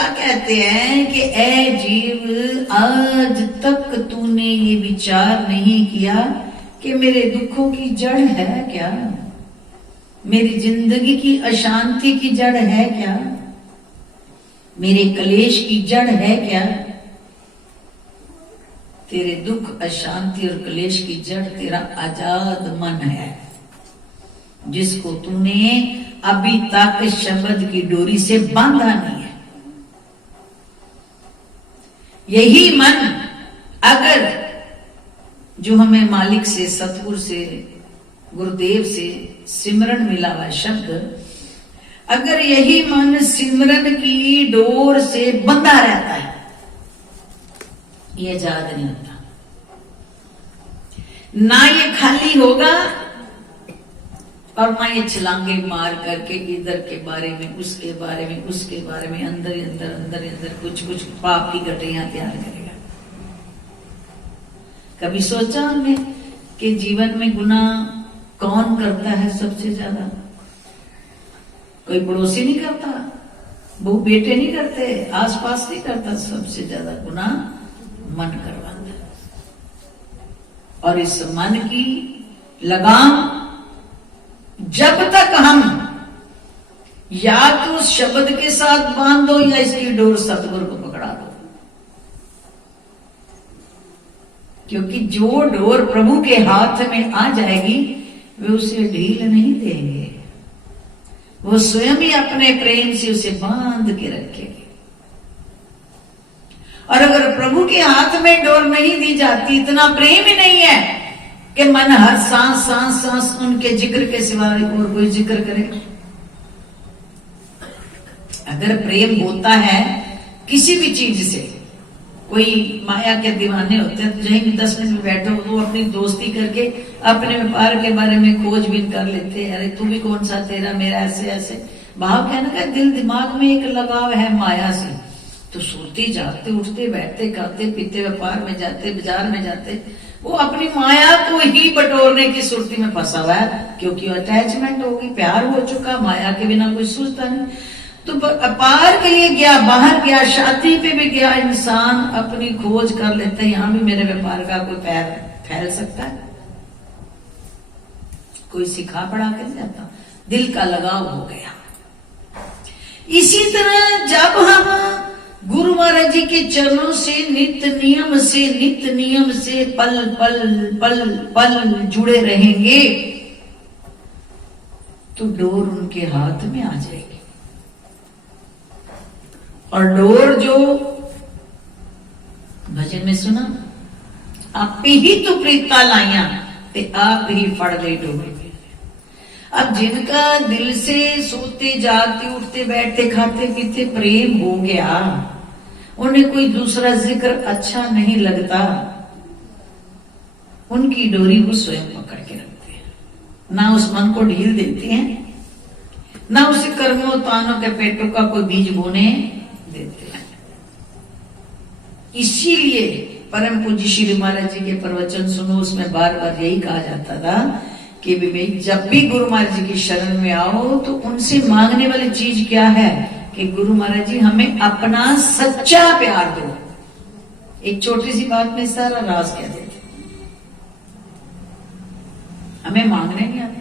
क्या कहते हैं कि ए जीव, आज तक तूने ये विचार नहीं किया कि मेरे दुखों की जड़ है क्या, मेरी जिंदगी की अशांति की जड़ है क्या, मेरे क्लेश की जड़ है क्या। तेरे दुख, अशांति और क्लेश की जड़ तेरा आजाद मन है, जिसको तूने अभी तक शब्द की डोरी से बांधा नहीं है। यही मन अगर जो हमें मालिक से, सतगुरु से, गुरुदेव से सिमरन मिला हुआ शब्द, अगर यही मन सिमरन की डोर से बंधा रहता है, ये आजाद नहीं होता, ना ये खाली होगा और ना ये छलांगे मार करके इधर के बारे में, उसके बारे में, उसके बारे में, अंदर ही अंदर, अंदर ही अंदर कुछ कुछ पाप की गठरियां तैयार करेगा। कभी सोचा हमने कि जीवन में गुनाह कौन करता है सबसे ज्यादा? कोई पड़ोसी नहीं करता, बहू बेटे नहीं करते, आसपास नहीं करता, सबसे ज्यादा गुनाह मन करवाता है। और इस मन की लगाम जब तक हम या तो उस शब्द के साथ बांध दो या इसकी डोर सतगुरु को पकड़ा दो, क्योंकि जो डोर प्रभु के हाथ में आ जाएगी वे उसे ढील नहीं देंगे, वो स्वयं ही अपने प्रेम से उसे बांध के रखेंगे। और अगर प्रभु के हाथ में डोर नहीं दी जाती, इतना प्रेम ही नहीं है कि मन हर सांस सांस सांस उनके जिक्र के सिवा और कोई जिक्र करे। अगर प्रेम होता है किसी भी चीज से, कोई माया के दीवाने होते हैं तो जहीं 10 मिनट में बैठो वो अपनी दोस्ती करके अपने व्यापार के बारे में खोजबीन कर लेते हैं, अरे तू भी कौन सा, तेरा मेरा, ऐसे ऐसे भाव। कहना का दिल दिमाग में एक लगाव है माया से, तो सोते जागते उठते बैठते खाते पीते व्यापार में जाते बाजार में जाते, वो अपनी माया को ही बटोरने की सुरती में फंसा हुआ है, क्योंकि अटैचमेंट होगी, प्यार हो चुका, माया के बिना कोई सोचता नहीं। तो अपार के लिए गया, बाहर गया, शादी पे भी गया, इंसान अपनी खोज कर लेता है, यहां भी मेरे व्यापार का कोई पैर फैल सकता है, कोई सिखा पढ़ा कर जाता, दिल का लगाव हो गया। इसी तरह जब हम गुरु महाराज जी के चरणों से नित्य नियम से पल पल पल पल जुड़े रहेंगे तो डोर उनके हाथ में आ जाएगी। और डोर जो भजन में सुना, आप ही तो प्रीता लाइया ते आप ही फड़ ले डोर। अब जिनका दिल से सोते जागते उठते बैठते खाते पीते प्रेम हो गया, उन्हें कोई दूसरा जिक्र अच्छा नहीं लगता, उनकी डोरी वो स्वयं पकड़ के रखते हैं, ना उस मन को ढील देते हैं, ना उसे कर्मों तानों के पेटों का कोई बीज बोने देते हैं। इसीलिए परम पूज्य श्री महाराज जी के प्रवचन सुनो, उसमें बार बार यही कहा जाता था कि भाई जब भी गुरु महाराज जी की शरण में आओ तो उनसे मांगने वाली चीज क्या है कि गुरु महाराज जी हमें अपना सच्चा प्यार दो। एक छोटी सी बात में सारा राज कह देते, हमें मांगने नहीं आते।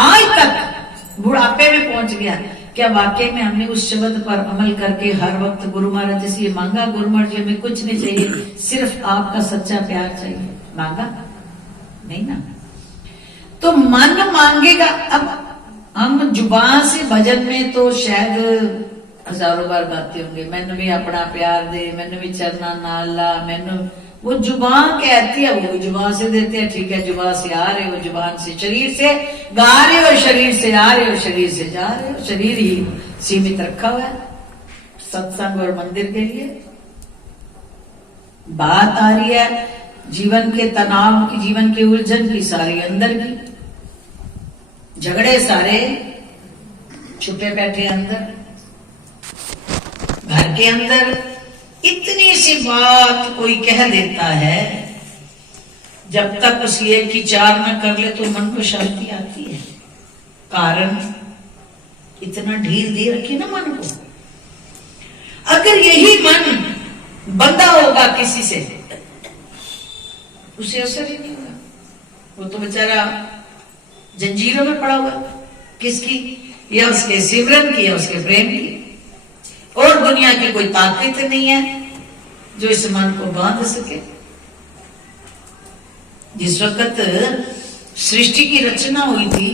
आज तक बुढ़ापे में पहुंच गया, क्या वाकई में हमने उस शब्द पर अमल करके हर वक्त गुरु महाराज जी से ये मांगा, गुरु महाराज जी हमें कुछ नहीं चाहिए, सिर्फ आपका सच्चा प्यार चाहिए, मांगा नहीं ना। तो मन मांगेगा। अब हम जुबान से भजन में तो शायद हजारों बार गाते होंगे, मैंने भी अपना प्यार दे, मैंने भी चरना नाला, मैंने, वो जुबान कहती है, वो जुबान से देते हैं, ठीक है, जुबान से आ रहे हो, जुबान से शरीर से गा रहे हो, शरीर से आ रहे हो, शरीर से जा रहे हो, शरीर ही सीमित रखा हुआ है सत्संग और मंदिर के लिए। बात आ रही है जीवन के तनाव की, जीवन के उलझन की, सारी अंदर की, झगड़े सारे छुपे बैठे अंदर, घर के अंदर। इतनी सी बात कोई कह देता है, जब तक उसकी एक की चार न कर ले तो मन को शांति आती है। कारण इतना ढील दे रखी ना मन को। अगर यही मन बंधा होगा किसी से, उसे असर ही नहीं होगा, वो तो बेचारा जंजीरों में पड़ा हुआ। किसकी? या उसके सिमरन की, या उसके प्रेम की। और दुनिया की कोई ताकत नहीं है जो इस मन को बांध सके। जिस वक्त सृष्टि की रचना हुई थी,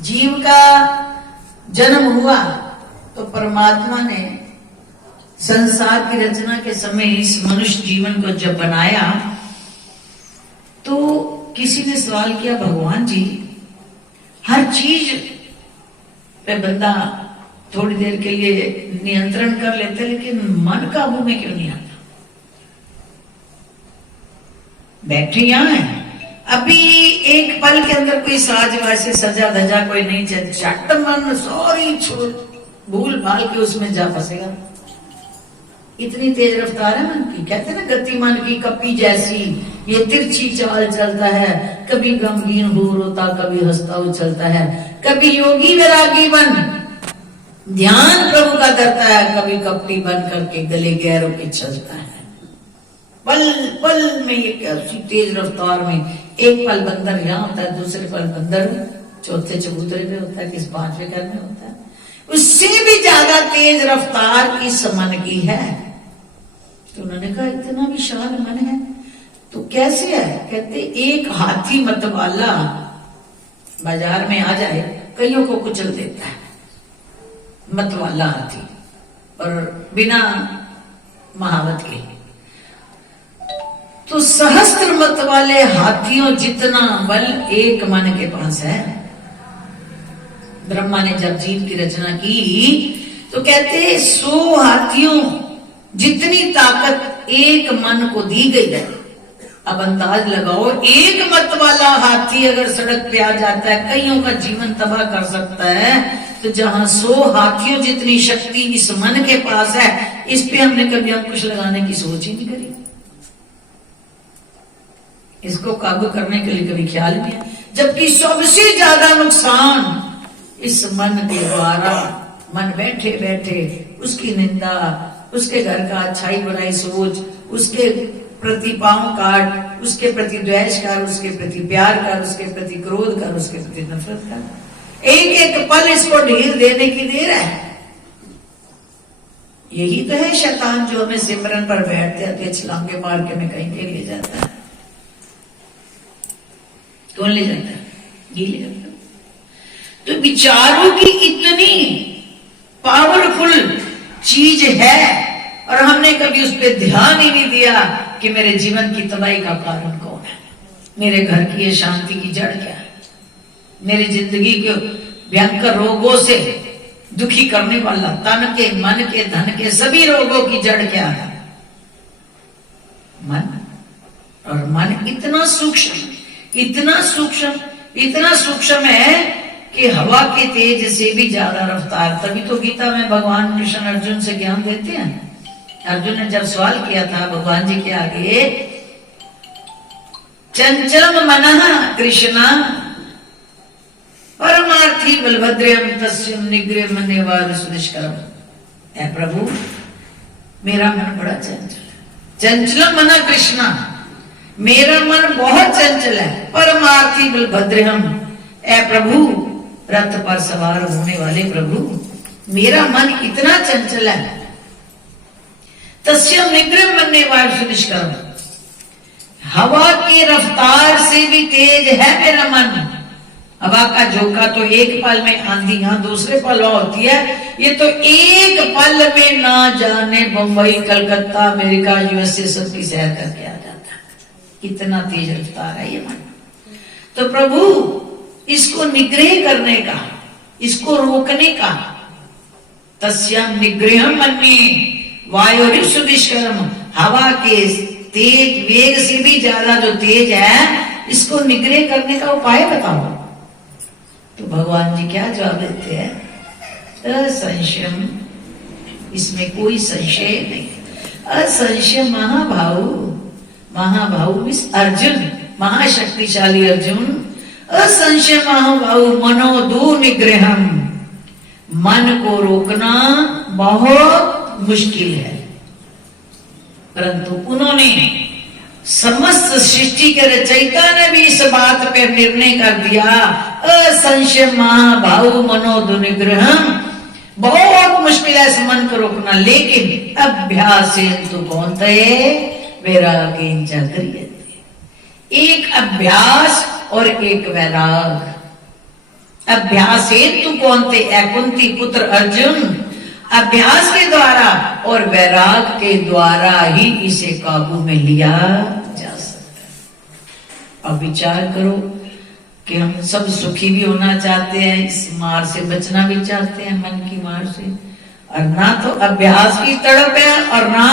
जीव का जन्म हुआ, तो परमात्मा ने संसार की रचना के समय इस मनुष्य जीवन को जब बनाया, तो किसी ने सवाल किया, भगवान जी हर चीज पे बंदा थोड़ी देर के लिए नियंत्रण कर लेते, लेकिन मन काबू में क्यों नहीं आता? बैठे यहां है, अभी एक पल के अंदर कोई साज से सजा धजा कोई नहीं चल, झट मन सॉरी छोड़ भूल भाल के उसमें जा फंसेगा। इतनी तेज रफ्तार है मन की। कहते हैं ना, गति मन की कपी जैसी, ये तिरछी चाल चलता है, कभी गमगीन हूर होता, कभी हंसता उछलता है, कभी योगी वैरागी बन ध्यान प्रभु का करता है, कभी कपटी बन करके गले गैरों के चलता है। पल पल में ये कैसी तेज रफ्तार में, एक पल बंदर यहाँ होता है, दूसरे पल बंदर चौथे चबूतरे में होता है, किस पांचवें घर में होता है। उससे भी ज्यादा तेज रफ्तार इस मन की है। तो उन्होंने कहा, इतना विशाल मन है तो कैसे है? कहते एक हाथी मतवाला बाजार में आ जाए, कईयों को कुचल देता है, मतवाला हाथी, और बिना महावत के। तो सहस्त्र मत वाले हाथियों जितना बल एक मन के पास है। ब्रह्मा ने जब जीव की रचना की, तो कहते 100 हाथियों जितनी ताकत एक मन को दी गई है। अब अंदाज लगाओ, एक मत वाला हाथी अगर सड़क पे आ जाता है, कईयों का जीवन तबाह कर सकता है, तो जहां 100 हाथियों जितनी शक्ति इस मन के पास है, इस पे हमने कभी अंकुश लगाने की सोच ही नहीं करी। इसको काबू करने के लिए कभी ख्याल नहीं है। जबकि सबसे ज्यादा नुकसान इस मन के द्वारा, मन बैठे बैठे उसकी निंदा, उसके घर का अच्छाई बुराई सोच, उसके प्रति पांव काट, उसके प्रति द्वेष कर, उसके प्रति प्यार कर, उसके प्रति क्रोध कर, उसके प्रति नफरत कर। एक एक पल इसको ढील देने की देर है। यही तो है शैतान जो हमें सिमरन पर बैठते आते छलांगे मार के हमें कहीं ले जाता है। कौन ले जाता है? ये ले जाता है। तो विचारों की इतनी पावरफुल चीज है, और हमने कभी उस पर ध्यान ही नहीं दिया कि मेरे जीवन की तबाही का कारण कौन है, मेरे घर की ये शांति की जड़ क्या है, मेरी जिंदगी के भयंकर रोगों से दुखी करने वाला तन के, मन के, धन के सभी रोगों की जड़ क्या है? मन। और मन इतना सूक्ष्म, इतना सूक्ष्म, इतना सूक्ष्म है कि हवा के तेज से भी ज्यादा रफ्तार। तभी तो गीता में भगवान कृष्ण अर्जुन से ज्ञान देते हैं। अर्जुन ने जब सवाल किया था भगवान जी के आगे, चंचल मनः कृष्णा परमार्थी बलभद्रम तस्यम निग्रह मन्यवाद सुनिष्करम। ऐ प्रभु, मेरा मन बड़ा चंचल है। चंचल मनः कृष्णा, मेरा मन बहुत चंचल है। परमार्थी बलभद्रम, ऐ प्रभु रथ पर सवार होने वाले प्रभु, मेरा मन इतना चंचल है। तस्यम निग्रह मन्यवाद सुनिष्करम, हवा की रफ्तार से भी तेज है मेरा मन। हवा का झोंका तो एक पल में आंधी यहां दूसरे पल होती है, ये तो एक पल में ना जाने बंबई, कलकत्ता, अमेरिका, यूएसए सब की सैर करके आ जाता है। इतना तेज रफ्तार है ये मन। तो प्रभु इसको निग्रह करने का, इसको रोकने का, तस्याम निग्रह मन्ये वायु सुदिष्करम, हवा के तेज वेग से भी ज्यादा जो तेज है, इसको निग्रह करने का उपाय बताओ। तो भगवान जी क्या जवाब देते हैं? असंशयम, इसमें कोई संशय नहीं। असंशय महाभाऊ, महाभाऊ इस अर्जुन, महाशक्तिशाली अर्जुन, असंशय महाभाऊ मनोदू निग्रहम, मन को रोकना बहुत मुश्किल है, परंतु उन्होंने समस्त सृष्टि के रचयिता ने भी इस बात पर निर्णय कर दिया, असंशय महाभाव मनोदुनिग्रह, बहुत मुश्किल है इस मन को रोकना, लेकिन अभ्यास तो कौनते वैराग्येन च क्रियते, एक अभ्यास और एक वैराग। अभ्यास हेतु कौनते कुंती पुत्र अर्जुन, अभ्यास के द्वारा और वैराग के द्वारा ही इसे काबू में लिया जा सकता है। अब विचार करो कि हम सब सुखी भी होना चाहते हैं, इस मार से बचना भी चाहते हैं, मन की मार से, और ना तो अभ्यास की तड़प है और ना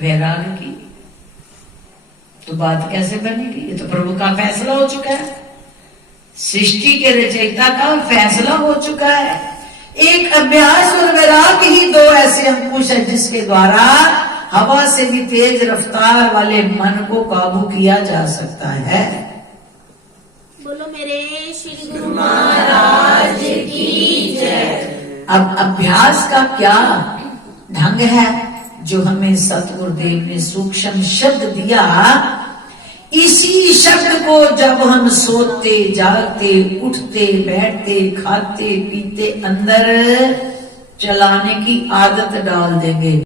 वैराग की, तो बात कैसे बनेगी? ये तो प्रभु का फैसला हो चुका है, सृष्टि के रचयिता का फैसला हो चुका है। एक अभ्यास और वैराग ही दो ऐसे अंकुश है जिसके द्वारा हवा से भी तेज रफ्तार वाले मन को काबू किया जा सकता है। बोलो मेरे श्री गुरु महाराज की जय। अब अभ्यास का क्या ढंग है जो हमें सतगुरुदेव ने सूक्ष्म शब्द दिया, इसी शब्द को जब हम सोते जागते उठते बैठते खाते पीते अंदर चलाने की आदत डाल देंगे,